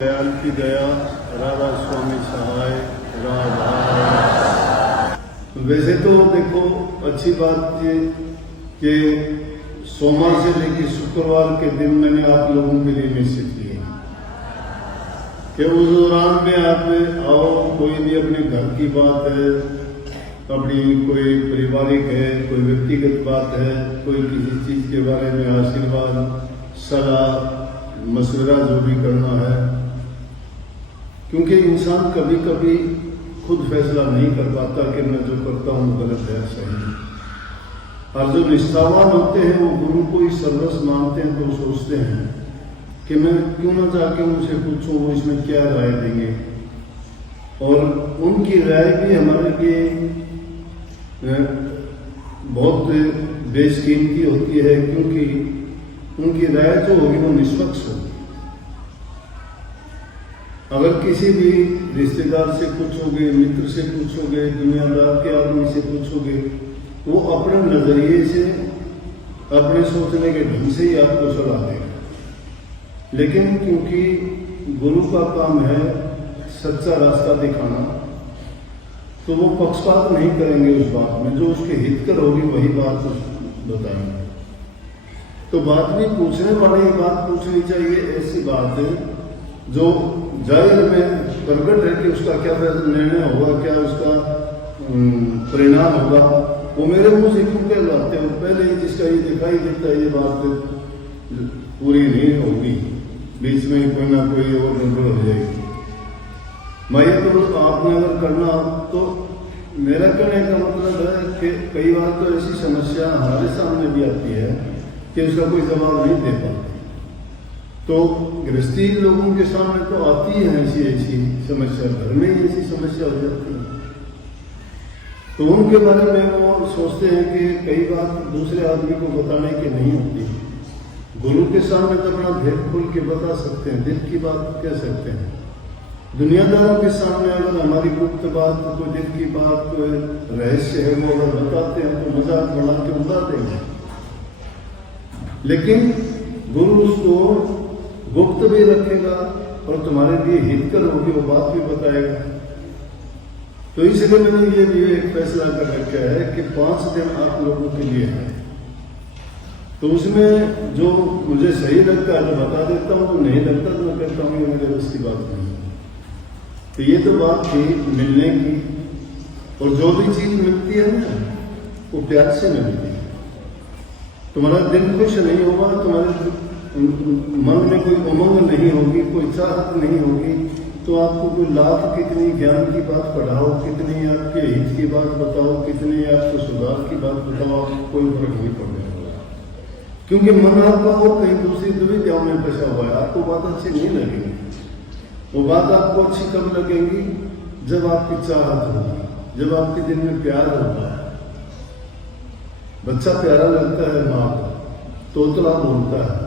दयाल की दया, राधा स्वामी सहाय, राधा। वैसे तो देखो अच्छी बात ये कि सोमवार से लेकर शुक्रवार के दिन मैंने आप लोगों के लिए निश्चित किए कि उस दौरान में आप आओ, कोई भी अपने घर की बात है, अपनी कोई पारिवारिक है, कोई व्यक्तिगत बात है, कोई किसी चीज के बारे में आशीर्वाद, सलाह, मशवरा जो भी करना है, क्योंकि इंसान कभी कभी खुद फैसला नहीं कर पाता कि मैं जो करता हूँ गलत है सही है। और जो निष्ठावान होते हैं वो गुरु को ही सर्वस्व मानते हैं, तो सोचते हैं कि मैं क्यों ना जाके उनसे पूछूं वो इसमें क्या राय देंगे। और उनकी राय भी हमारे लिए बहुत बेशकीमती होती है, क्योंकि उनकी राय जो होगी वो निष्पक्ष होगी। अगर किसी भी रिश्तेदार से पूछोगे, मित्र से पूछोगे, दुनियादार के आदमी से पूछोगे, वो अपने नजरिए से, अपने सोचने के ढंग से ही आपको सलाह देगा। लेकिन क्योंकि गुरु का काम है सच्चा रास्ता दिखाना, तो वो पक्षपात नहीं करेंगे उस बात में, जो उसके हितकर होगी वही बात बताएंगे। तो बात भी पूछने वाले बात पूछनी चाहिए, ऐसी बात है जो जाहिर में प्रकट है कि उसका क्या निर्णय होगा, क्या उसका परिणाम होगा, वो मेरे मुंह से क्यों कह जाते हो। पहले ही जिसका ये दिखाई देता है ये बात पूरी नहीं होगी, बीच में ही कोई ना कोई और गड़बड़ हो जाएगी। मैं तो आपने अगर करना, तो मेरा कहने का मतलब है कि कई बार तो ऐसी समस्या हमारे सामने भी आती है कि उसका कोई जवाब नहीं दे पाते। तो गृहस्थी लोगों के सामने तो आती है ऐसी समस्या, घर में ही ऐसी समस्या हो जाती है, तो उनके बारे में वो सोचते हैं कि कई बात दूसरे आदमी को बताने की नहीं होती। गुरु के सामने तो अपना भेद खोल के बता सकते हैं, दिल की बात कह सकते हैं। दुनियादारों के सामने अगर हमारी गुप्त बात, कोई दिल की बात, कोई रहस्य है, वो अगर बताते हैं तो मजाक बना के उड़ा देंगे। लेकिन गुरु उसको गुप्त भी रखेगा और तुम्हारे लिए हितकर होगी वो बात भी बताएगा। तो इसलिए मैंने ये भी एक फैसला कर रखा है कि 5 दिन आप लोगों के लिए है, तो उसमें जो मुझे सही लगता है तो बता देता हूँ, तो नहीं लगता तो मैं कहता हूँ ये मेरे बस की बात नहीं है। तो ये तो बात थी मिलने की, और जो भी चीज मिलती है ना वो प्यार से मिलती है। तुम्हारा दिल खुश नहीं होगा, तुम्हारे मन में कोई उमंग नहीं होगी, कोई चाहत नहीं होगी, तो आपको कोई लाख कितनी ज्ञान की बात पढ़ाओ, कितनी आपके हित की बात बताओ, कितनी आपको सुधार की बात बताओ, आपको कोई फर्क नहीं पड़ने वाला। क्योंकि मन आपका वो कहीं दूसरी दुविधाओं में फंसा हुआ है, आपको बात अच्छी नहीं लगेगी। वो बात आपको अच्छी कब लगेगी? जब आपकी चाहत होगी, जब आपके दिल में प्यार होगा। बच्चा प्यारा लगता है माँ को, तोतला बोलता है,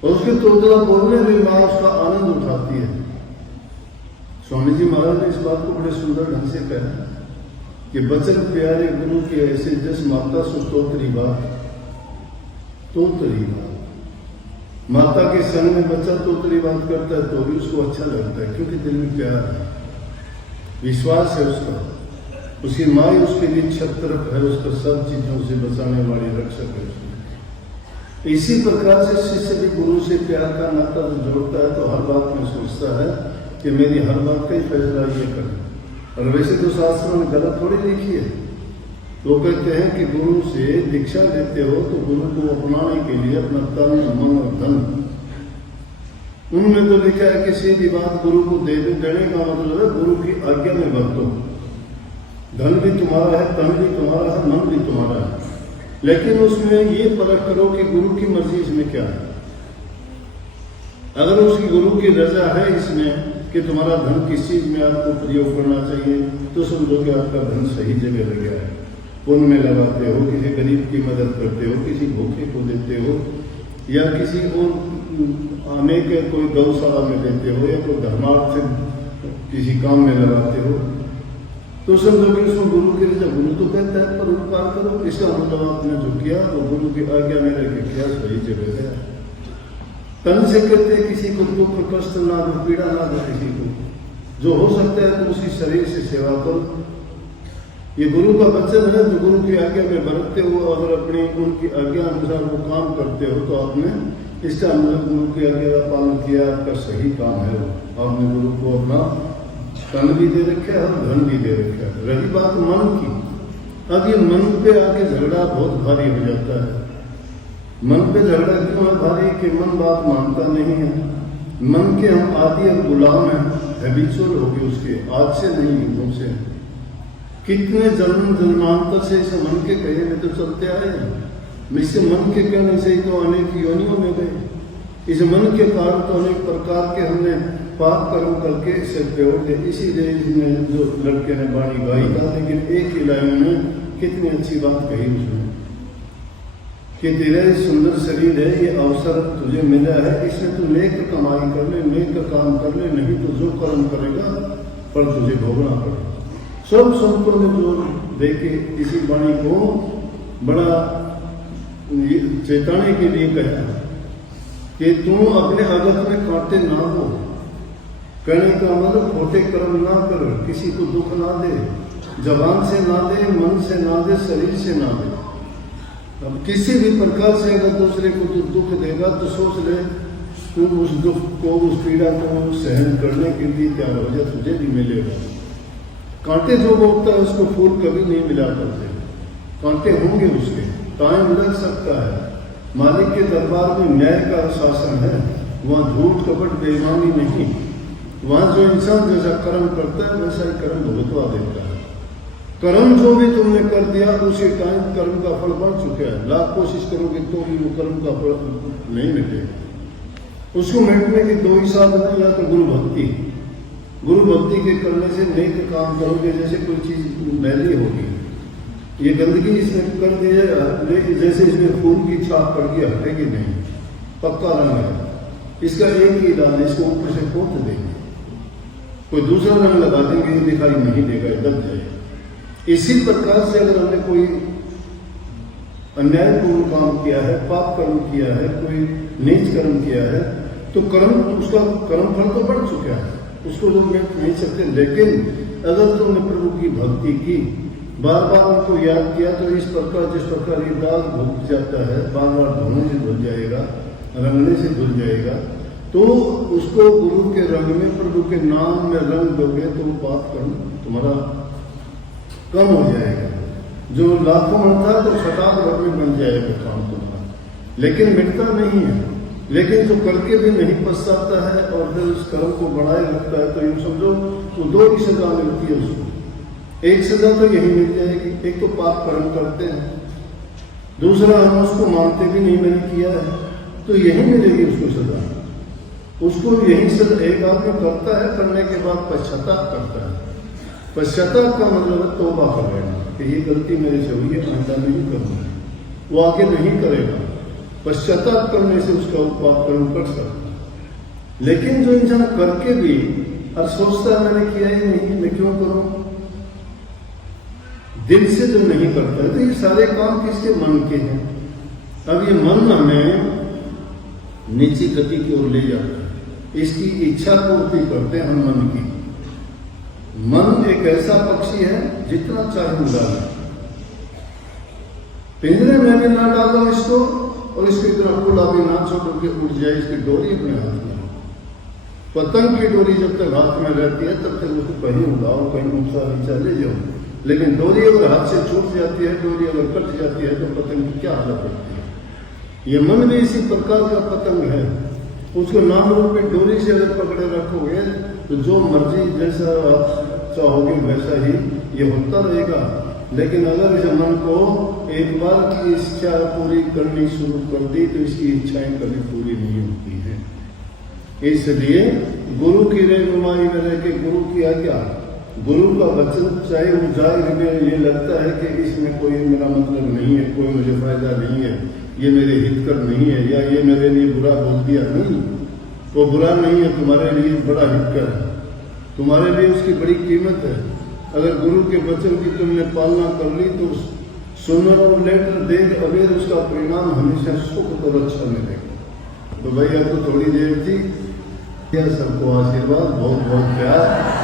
और उसके तोतला बोलने में माँ उसका आनंद उठाती है। स्वामी जी महाराज ने इस बात को बड़े सुंदर ढंग से कहा कि बचन प्यारे गुरु के ऐसे जस माता सु तोतरी बात, तोतरी बात। माता के संग में बच्चा तोतरी बात करता है तो भी उसको अच्छा लगता है, क्योंकि दिल में प्यार है, विश्वास है उसका, उसकी माँ ही उसके लिए छत्रप है, उसका सब चीजों से बचाने वाली रक्षक है। इसी प्रकार से शिष्य भी गुरु से प्यार का नाता जोड़ता है, तो हर बात में सोचता है कि मेरी हर बात का ही फैसला ये करें। और वैसे तो शास्त्रों में गलत थोड़ी लिखी है। तो कहते हैं कि गुरु से दीक्षा लेते हो तो गुरु को अपनाने के लिए अपना तन, मन और धन, उनमें तो लिखा है कि सीधी बात गुरु को देने का मतलब है गुरु की आज्ञा में बरतो। धन भी तुम्हारा है, तन भी तुम्हारा है, मन भी तुम्हारा है, लेकिन उसमें ये परख करो कि गुरु की मर्जी इसमें क्या है। अगर उसकी गुरु की रजा है इसमें कि तुम्हारा धन किस चीज में आपको प्रयोग करना चाहिए, तो समझो कि आपका धन सही जगह लग गया है। पुण्य में लगाते हो, किसी गरीब की मदद करते हो, किसी भूखे को देते हो, या किसी और आने के कोई गौशाला में देते हो, या कोई धर्मार्थ किसी काम में लगाते हो, तो समझो कि उसको गुरु की रजा। गुरु तो कहता है पर उपकार करो, इसका मतलब आपने जो किया वो गुरु की आज्ञा में रह के किया, सही जगह है। तन से कहते किसी को दुख कष्ट ना दो, पीड़ा ना दो किसी को, जो हो सकता है तो उसी शरीर से सेवा करो। ये गुरु का वचन है, जो गुरु की आज्ञा में बरतते हो, अगर अपनी उनकी आज्ञा अनुसार वो काम करते हो तो आपने इसका मतलब गुरु की आज्ञा का पालन किया, आपका सही काम है। आपने गुरु को अपना तन भी दे रखा है और धन भी दे रखा है। रही बात मन की, अब ये मन पे आके झगड़ा बहुत भारी हो जाता है। मन पे झगड़ा क्यों है भारी कि मन बात मानता नहीं है। मन के हम आदि और गुलाम हैं, हैबिचुअल हो गए उसके, आज से नहीं युगों से। कितने जन्म जन्मांतर से इस मन के कहे में तो चलते आए हैं। इस मन के कहने से ही तो अनेक योनियों में गए। इस मन के कारण तो अनेक प्रकार के हमने पाप कर्म करके इसे प्रयोग दे। इसीलिए इसमें जो लड़के ने बाणी गाई था, लेकिन एक ही लाइन में कितनी अच्छी बात कही उसने कि तेरा सुंदर शरीर है, ये अवसर तुझे मिला है, इसमें तू नेक कमाई कर ले, नेक काम कर ले, नहीं तो जो कर्म करेगा पर तुझे भोगना पड़ेगा। सब संतों ने जोर दे के इसी वाणी को बड़ा चेताने के लिए कहा कि तू अपने अगत में कांटे ना हो। कहने का मतलब खोटे कर्म ना कर, किसी को दुख ना दे, जबान से ना दे, मन से ना दे, शरीर से ना दे। अब किसी भी प्रकार से अगर दूसरे को तू दुख देगा तो सोच ले तू उस दुख को, उस पीड़ा को सहन करने के लिए तैयार हो जा, तुझे भी मिलेगा। कांटे जो बोलता है उसको फूल कभी नहीं मिला करते, कांटे होंगे उसके, टाइम लग सकता है। मालिक के दरबार में न्याय का शासन है, वहाँ झूठ कपट बेईमानी नहीं। वहाँ जो इंसान जैसा कर्म करता है वैसा ही कर्म भुगतवा देता है। कर्म जो भी तुमने कर दिया उसी टाइम कर्म का फल बढ़ चुका है। लाख कोशिश करोगे तो भी वो कर्म का फल नहीं मिलेगा। उसको मिटने की दो ही साधन है, या तो गुरु भक्ति, गुरु भक्ति के करने से नेक काम करोगे। जैसे कोई चीज मैली होगी, ये गंदगी इसमें कर दी है, जैसे इसमें खून की छाप पड़ गई, हटेगी नहीं, पक्का रंग है। इसका एक ही इलाज, इसको ऊपर से पोत देंगे, कोई दूसरा रंग लगा देंगे, ये दिखाई नहीं देगा, दब जाएगा। इसी प्रकार से अगर हमने कोई अन्यायपूर्ण काम किया है, पाप कर्म किया है, कोई नीच कर्म किया है, तो कर्म, उसका कर्म फल तो बढ़ चुका है, उसको लोग मिट नहीं सकते। लेकिन अगर तुमने प्रभु की भक्ति की, बार बार उनको याद किया, तो इस प्रकार जिस प्रकार ये दाग भूख जाता है, बार बार धोने से धुल जाएगा, रंगने से धुल जाएगा, तो उसको गुरु के रंग में, प्रभु के नाम में रंग दोगे तो वो पाप कर्म तुम्हारा कम हो जाएगा। जो लाखों में था तो शताब भर में बन जाएगा काम तुम्हारा, लेकिन मिटता नहीं है। लेकिन जो करके भी नहीं पछताता है और फिर उस कर्म को बढ़ाए रखता है, तो यूँ समझो तो दो ही सजा मिलती है उसको। एक सजा तो यही मिल जाएगी, एक तो पाप कर्म करते हैं, दूसरा हम उसको मानते भी नहीं मैंने किया है, तो यही मिलेगी उसको सजा। उसको यही सजा एक आदमी करता है, करने के बाद पश्चाताप करता है। पश्चाताप का मतलब है तौबा कर लेना कि ये गलती मेरे से हुई है, आइंदा नहीं करूंगा, वो आगे नहीं करेगा। पश्चाताप करने से उसका पाप कर्म कर सकता है। लेकिन जो इंसान करके भी और सोचता है मैंने किया ही नहीं, मैं क्यों करूं, दिल से जो नहीं करता है, तो ये सारे काम किसके मन के हैं। अब ये मन हमें नीची गति की ओर ले जाता है, इसकी इच्छा पूर्ति करते हैं हम मन की। मन एक ऐसा पक्षी है जितना चाहे उड़ाना, पिंजरे में भी ना डालो इसको और इसकी तरफ खुला भी ना छोड़ो कि उड़ जाए, इसकी डोरी अपने हाथ में। पतंग की डोरी जब तक हाथ में रहती है तब तक उसको कहीं उड़ाओ, कहीं ऊंचा नीचा ले जाओ, लेकिन डोरी अगर हाथ से छूट जाती है, डोरी अगर कट जाती है, तो पतंग की क्या हालत होती है। ये मन भी इसी प्रकार का पतंग है, उसको नाम रूप में डोरी से अगर पकड़े रखोगे तो जो मर्जी जैसा चाहोगे वैसा ही ये होता रहेगा। लेकिन अगर इस मन को एक बार की इच्छा पूरी करनी शुरू कर दी तो इसकी इच्छाएं कभी पूरी नहीं होती है। इसलिए गुरु की रहनुमाई में रह के, गुरु की आज्ञा, गुरु का वचन, चाहे वो जाहिर में ये लगता है कि इसमें कोई मेरा मतलब नहीं है, कोई मुझे फायदा नहीं है, ये मेरे हितकर नहीं है, या ये मेरे लिए बुरा बोल दिया, नहीं, वो बुरा नहीं है, तुम्हारे लिए बड़ा हितकर है, तुम्हारे लिए उसकी बड़ी कीमत है। अगर गुरु के वचन की तुमने पालना कर ली तो सुनर और लेटर देर अबेर उसका परिणाम हमेशा सुख और अच्छा मिलेगा। तो भाई अब तो थोड़ी देर थी। सबको आशीर्वाद, बहुत बहुत प्यार।